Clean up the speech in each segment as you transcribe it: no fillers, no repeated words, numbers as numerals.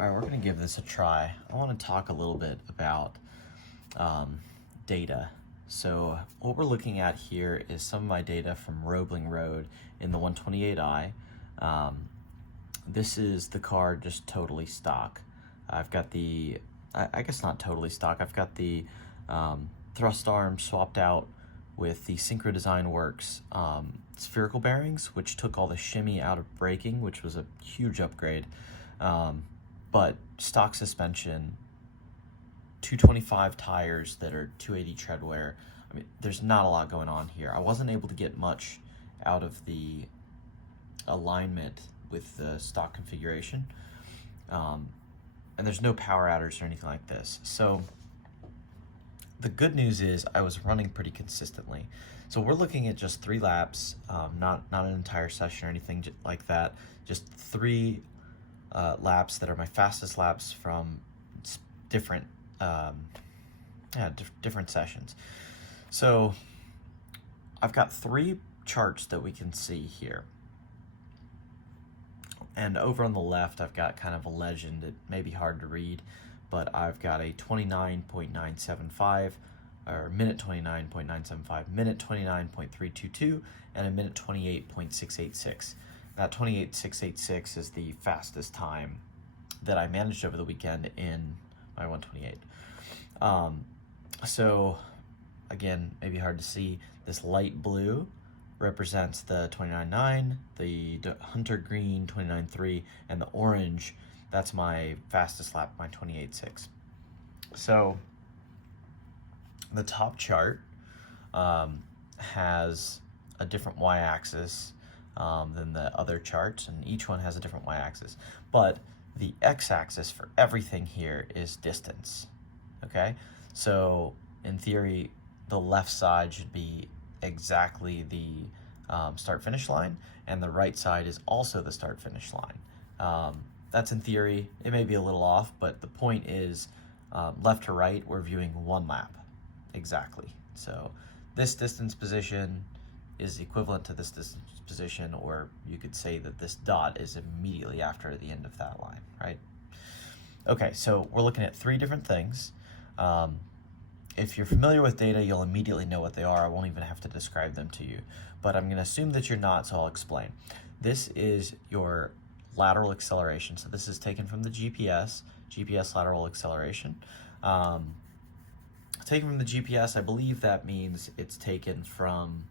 All right, we're going to give this a try. I want to talk a little bit about data. So what we're looking at here is some of my data from Roebling Road in the 128i. This is the car just totally stock. I've got the, I guess not totally stock, I've got the thrust arm swapped out with the Synchro Design Works spherical bearings, which took all the shimmy out of braking, which was a huge upgrade. But stock suspension, 225 tires that are 280 tread wear. I mean, there's not a lot going on here. I wasn't able to get much out of the alignment with the stock configuration. And there's no power outers or anything like this. So the good news is I was running pretty consistently. So we're looking at just 3 laps, not an entire session or anything like that. Just 3 laps that are my fastest laps from different different sessions. So I've got 3 charts that we can see here. And over on the left, I've got kind of a legend. It may be hard to read, but I've got a 29.975, or minute 29.975, minute 29.322, and a minute 28.686. That 28.686 is the fastest time that I managed over the weekend in my 128. So again, maybe hard to see. This light blue represents the 29.9, the hunter green 29.3, and the orange, that's my fastest lap, my 28.6. So the top chart has a different y-axis than the other charts, and each one has a different y-axis. But the x-axis for everything here is distance, okay? So in theory, the left side should be exactly the start-finish line, and the right side is also the start-finish line. That's in theory. It may be a little off, but the point is left to right, we're viewing 1 lap exactly. So this distance position is equivalent to this distance position, or you could say that this dot is immediately after the end of that line, right? Okay, so we're looking at 3 different things. If you're familiar with data, you'll immediately know what they are. I won't even have to describe them to you, but I'm going to assume that you're not, so I'll explain. This is your lateral acceleration. So this is taken from the GPS lateral acceleration. Taken from the GPS, I believe that means it's taken from,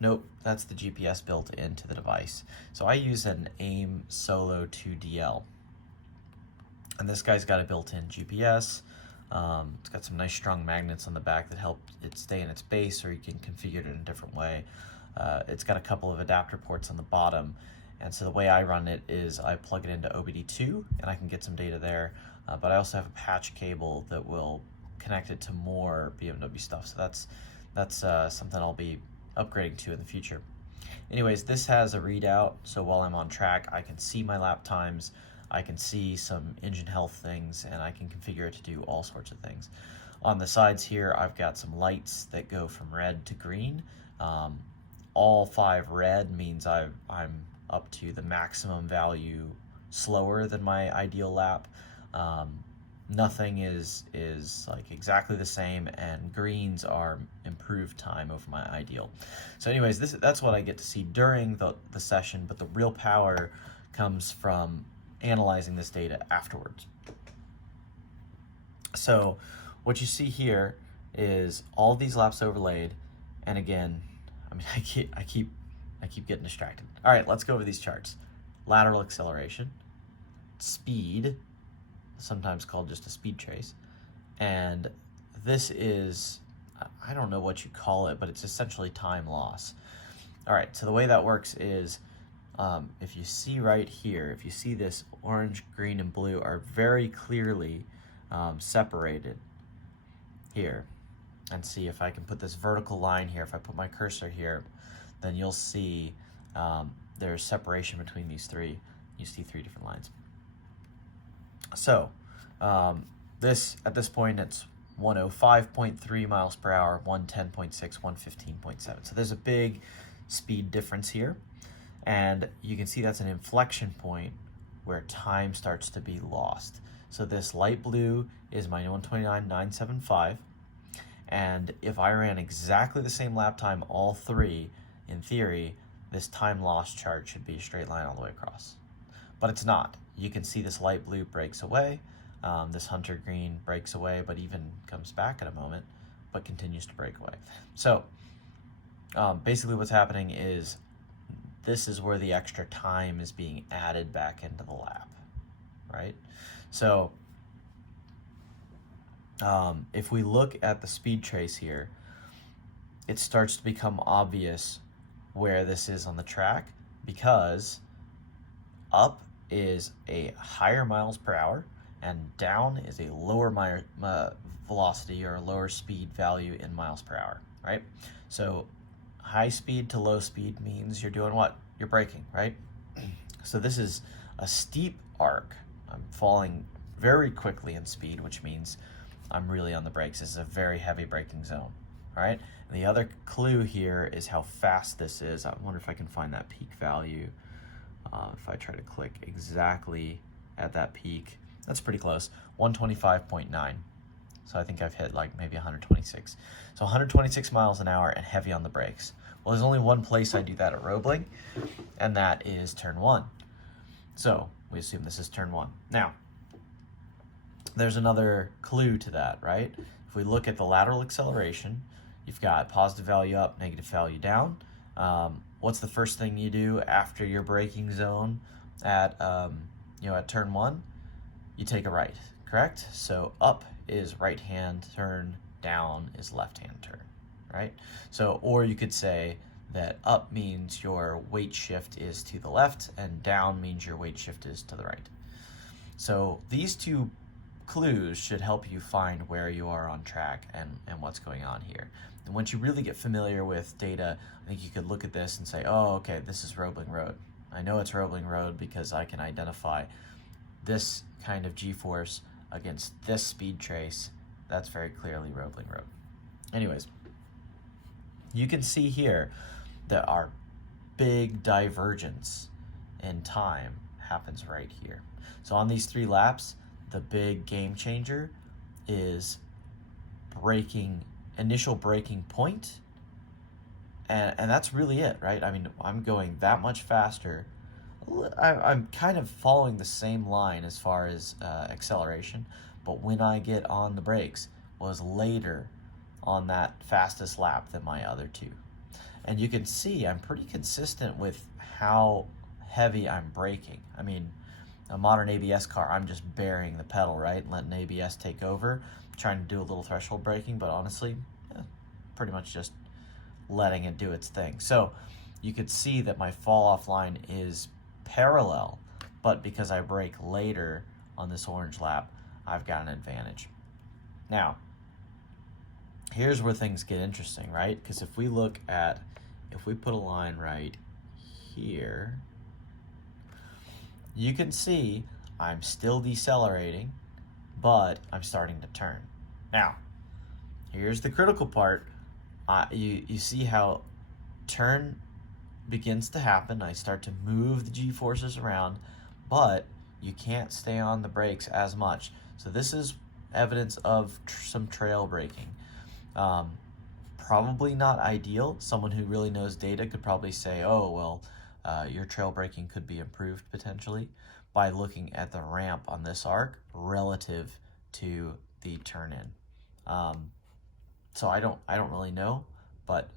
nope, that's the GPS built into the device. So I use an AIM Solo 2DL. And this guy's got a built-in GPS. It's got some nice strong magnets on the back that help it stay in its base, or you can configure it in a different way. It's got a couple of adapter ports on the bottom, and so the way I run it is I plug it into OBD2 and I can get some data there, but I also have a patch cable that will connect it to more BMW stuff, so that's something I'll be upgrading to in the future. Anyways, this has a readout, so while I'm on track I can see my lap times, I can see some engine health things, and I can configure it to do all sorts of things. On the sides here, I've got some lights that go from red to green. All 5 red means I'm up to the maximum value slower than my ideal lap. Nothing is like exactly the same, and greens are improved time over my ideal. So anyways, that's what I get to see during the session, but the real power comes from analyzing this data afterwards. So what you see here is all of these laps overlaid, and again, I mean, I keep getting distracted. All right, let's go over these charts. Lateral acceleration, speed, sometimes called just a speed trace, and this is, I don't know what you call it, but it's essentially time loss. All right, so the way that works is if you see right here, if you see this orange, green, and blue are very clearly separated here. And see if I can put this vertical line here, if I put my cursor here, then you'll see there's separation between these 3. You see 3 different lines. So at this point, it's 105.3 miles per hour, 110.6, 115.7. So there's a big speed difference here. And you can see that's an inflection point where time starts to be lost. So this light blue is my 129.975, and if I ran exactly the same lap time all three, in theory, this time loss chart should be a straight line all the way across. But it's not. You can see this light blue breaks away, this hunter green breaks away, but even comes back in a moment, but continues to break away. So basically what's happening is this is where the extra time is being added back into the lap, right? So if we look at the speed trace here, it starts to become obvious where this is on the track, because up is a higher miles per hour and down is a lower velocity or a lower speed value in miles per hour, right? So high speed to low speed means you're doing what? You're braking, right? So this is a steep arc. I'm falling very quickly in speed, which means I'm really on the brakes. This is a very heavy braking zone, all right? And the other clue here is how fast this is. I wonder if I can find that peak value. If I try to click exactly at that peak, that's pretty close, 125.9. So I think I've hit like maybe 126. So 126 miles an hour and heavy on the brakes. Well, there's only one place I do that at Roebling, and that is turn 1. So we assume this is turn 1. Now, there's another clue to that, right? If we look at the lateral acceleration, you've got positive value up, negative value down. What's the first thing you do after your braking zone at at turn 1? You take a right, correct? So up is right hand turn, down is left hand turn, right? So, or you could say that up means your weight shift is to the left and down means your weight shift is to the right. So these two clues should help you find where you are on track and what's going on here. And once you really get familiar with data, I think you could look at this and say, oh, okay, this is Roebling Road. I know it's Roebling Road because I can identify this kind of G-force against this speed trace. That's very clearly Roebling Road. Anyways, you can see here that our big divergence in time happens right here. So on these 3 laps, the big game changer is initial braking point, and that's really it, right? I mean, I'm going that much faster. I'm kind of following the same line as far as acceleration, but when I get on the brakes was later on that fastest lap than my other 2. And you can see I'm pretty consistent with how heavy I'm braking. I mean, a modern ABS car, I'm just burying the pedal, right? Letting ABS take over, trying to do a little threshold braking, but honestly, pretty much just letting it do its thing. So you could see that my fall off line is parallel, but because I brake later on this orange lap, I've got an advantage. Now, here's where things get interesting, right? Because if we put a line right here, you can see I'm still decelerating, but I'm starting to turn. Now, here's the critical part. You see how turn begins to happen. I start to move the G-forces around, but you can't stay on the brakes as much. So this is evidence of some trail braking. Probably not ideal. Someone who really knows data could probably say, oh, well, your trail braking could be improved potentially by looking at the ramp on this arc relative to the turn-in. So I don't really know, but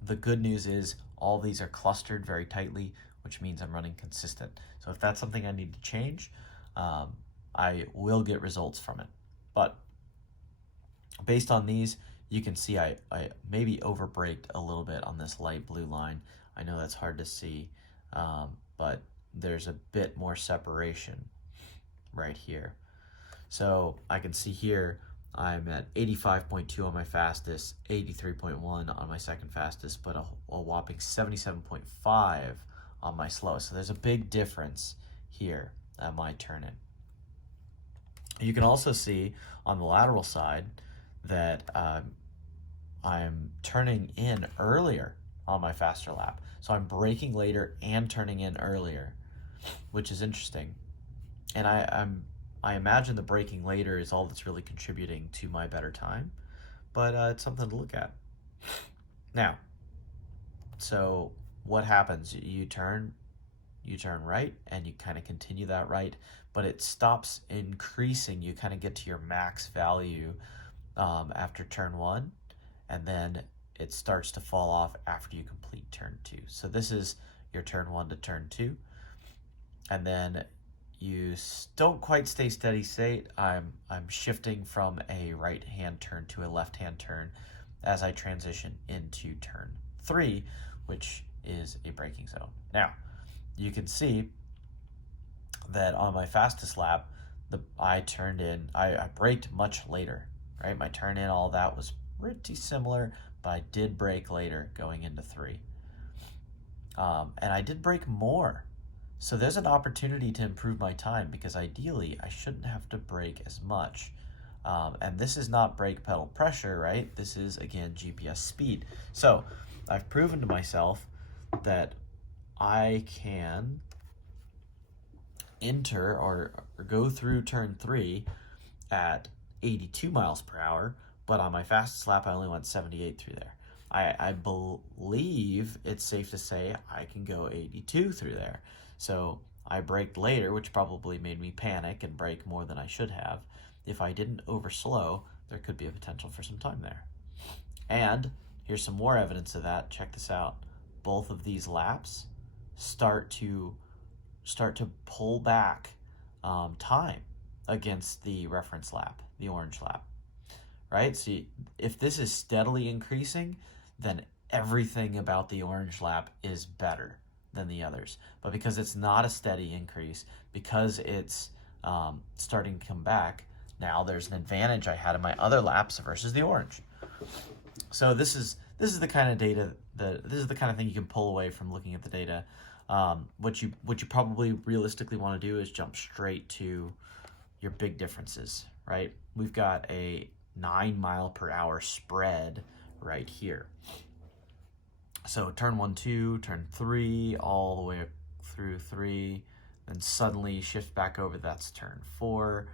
the good news is all these are clustered very tightly, which means I'm running consistent. So if that's something I need to change, I will get results from it. But based on these, you can see I maybe overbraked a little bit on this light blue line. I know that's hard to see, but there's a bit more separation right here. So I can see here I'm at 85.2 on my fastest, 83.1 on my second fastest, but a whopping 77.5 on my slowest. So there's a big difference here at my turn-in. You can also see on the lateral side that I'm turning in earlier on my faster lap. So I'm braking later and turning in earlier, which is interesting. And I imagine the braking later is all that's really contributing to my better time, but it's something to look at. Now, so what happens? You turn right, and you kind of continue that right, but it stops increasing. You kind of get to your max value after turn one, and then it starts to fall off after you complete turn two. So this is your turn one to turn two, and then you don't quite stay steady state. I'm shifting from a right hand turn to a left hand turn as I transition into turn three, which is a braking zone. Now, you can see that on my fastest lap, I braked much later, right? My turn in, all that was pretty similar, but I did brake later going into three. And I did brake more. So there's an opportunity to improve my time, because ideally I shouldn't have to brake as much. And this is not brake pedal pressure, right? This is, again, GPS speed. So I've proven to myself that I can enter or go through turn three at 82 miles per hour, but on my fastest lap I only went 78 through there. I believe it's safe to say I can go 82 through there. So I braked later, which probably made me panic and brake more than I should have. If I didn't overslow, there could be a potential for some time there. And here's some more evidence of that. Check this out. Both of these laps start to pull back time against the reference lap, the orange lap, right? So if this is steadily increasing, then everything about the orange lap is better than the others. But because it's not a steady increase, because it's starting to come back, now there's an advantage I had in my other laps versus the orange. So this is the kind of data this is the kind of thing you can pull away from looking at the data. What you probably realistically want to do is jump straight to your big differences, right? We've got a 9 mile per hour spread right here. So turn 1, 2, turn 3, all the way through 3, then suddenly shift back over, that's turn 4,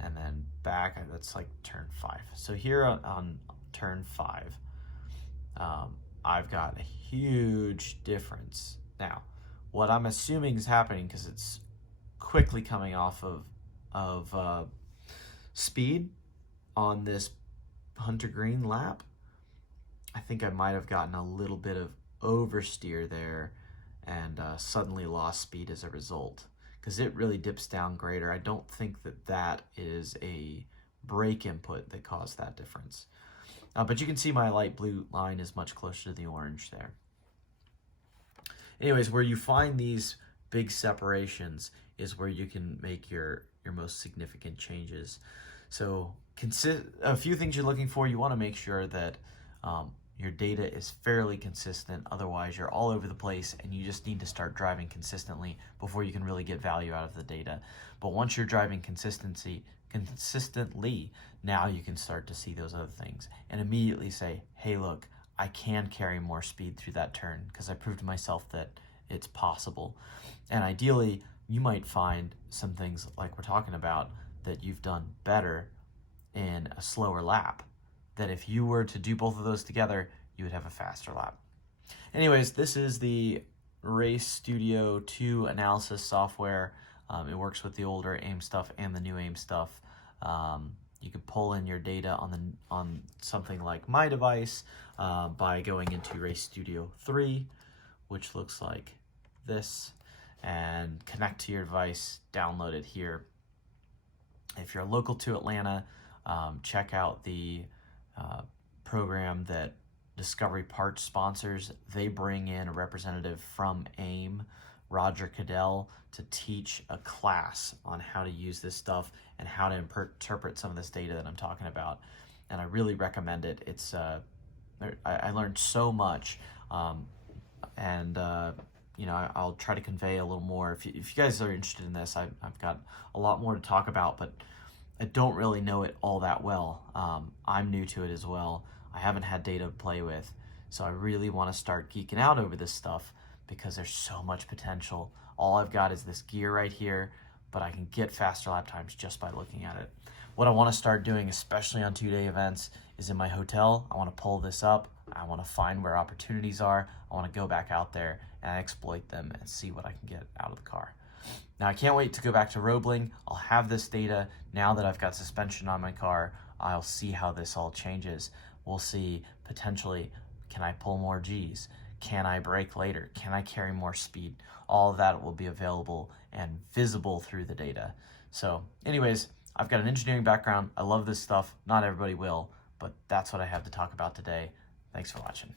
and then back, that's like turn 5. So here on turn 5, I've got a huge difference. Now, what I'm assuming is happening, because it's quickly coming off of speed on this Hunter Green lap, I think I might have gotten a little bit of oversteer there and suddenly lost speed as a result, because it really dips down greater. I don't think that is a brake input that caused that difference. But you can see my light blue line is much closer to the orange there. Anyways, where you find these big separations is where you can make your most significant changes. So a few things you're looking for. You want to make sure that your data is fairly consistent. Otherwise, you're all over the place, and you just need to start driving consistently before you can really get value out of the data. But once you're driving consistently, now you can start to see those other things and immediately say, hey, look, I can carry more speed through that turn because I proved to myself that it's possible. And ideally, you might find some things like we're talking about that you've done better in a slower lap, that if you were to do both of those together, you would have a faster lap. Anyways, this is the Race Studio 2 analysis software. It works with the older AIM stuff and the new AIM stuff. You can pull in your data on something like my device by going into Race Studio 3, which looks like this, and connect to your device, download it here. If you're local to Atlanta, check out the program that Discovery Parts sponsors. They bring in a representative from AIM, Roger Cadell, to teach a class on how to use this stuff and how to interpret some of this data that I'm talking about. And I really recommend it. It's I learned so much, and I'll try to convey a little more. If you guys are interested in this, I've got a lot more to talk about, but I don't really know it all that well. I'm new to it as well. I haven't had data to play with, so I really want to start geeking out over this stuff because there's so much potential. All I've got is this gear right here, but I can get faster lap times just by looking at it. What I want to start doing, especially on 2-day events, is in my hotel. I want to pull this up. I want to find where opportunities are. I want to go back out there and exploit them and see what I can get out of the car. Now, I can't wait to go back to Roebling. I'll have this data now that I've got suspension on my car. I'll see how this all changes. We'll see potentially, can I pull more G's? Can I brake later? Can I carry more speed? All of that will be available and visible through the data. So anyways, I've got an engineering background. I love this stuff. Not everybody will, but that's what I have to talk about today. Thanks for watching.